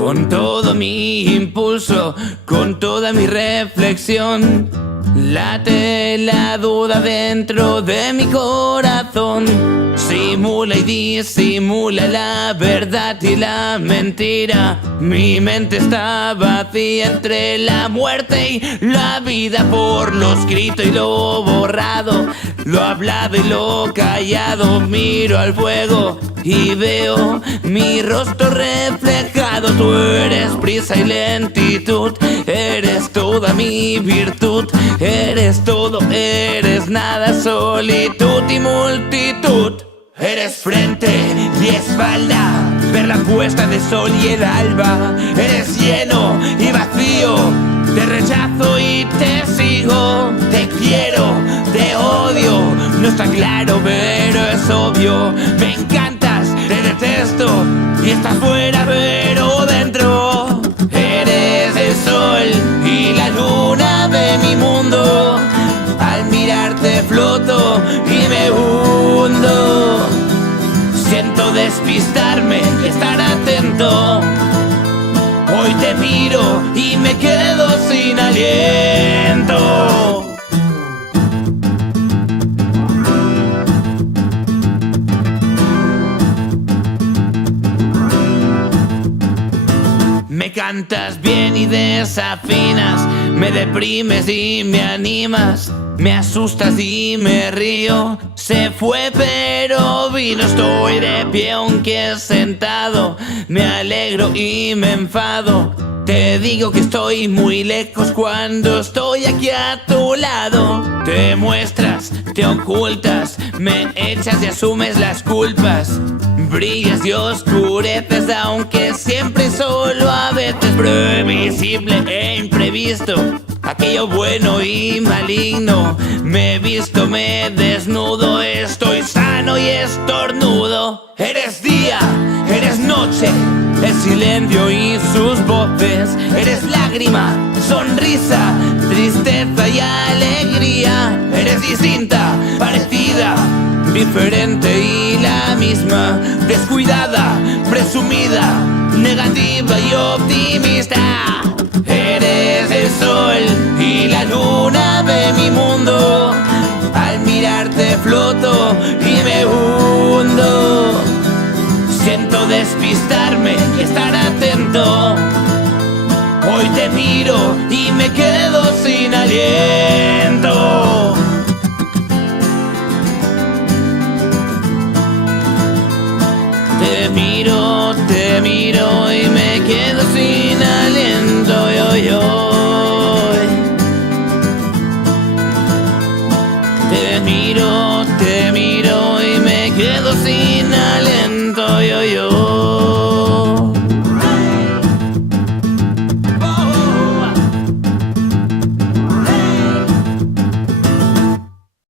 Con todo mi impulso, con toda mi reflexión, late la duda dentro de mi corazón. Simula y disimula la verdad y la mentira. Mi mente está vacía entre la muerte y la vida. Por lo escrito y lo borrado, lo hablado y lo callado, miro al fuego y veo mi rostro reflejado. Tú eres prisa y lentitud, eres toda mi virtud, eres todo, eres nada, solitud y multitud. Eres frente y espalda, ver la puesta de sol y el alba. Eres lleno y vacío, te rechazo y te sigo. Te quiero, te odio, no está claro pero es obvio. Me encantas, te detesto y estás fuera pero dentro. Eres el sol y la luna de mi mundo. Al mirarte floto y me hundo. Siento despistarme y estar atento. Hoy te miro y me quedo sin aliento. Me cantas bien y desafinas, me deprimes y me animas, me asustas y me río. Se fue pero vino, estoy de pie aunque sentado. Me alegro y me enfado. Te digo que estoy muy lejos cuando estoy aquí a tu lado. Te muestras, te ocultas, me echas y asumes las culpas. Brillas y oscureces aunque siempre solo a veces. Previsible e imprevisto, aquello bueno y maligno. Me he visto, me desnudo, estoy sano y estornudo. Eres día, eres noche, el silencio y sus voces. Eres lágrima, sonrisa, tristeza y alegría. Eres distinta, parecida, diferente y la misma. Descuidada, presumida, negativa y optimista. Eres el sol y la luna de mi mundo. Al mirarte floto y me hundo. Siento despistarme y estar atento. Hoy te miro y me quedo sin aliento. Te miro y me quedo sin aliento.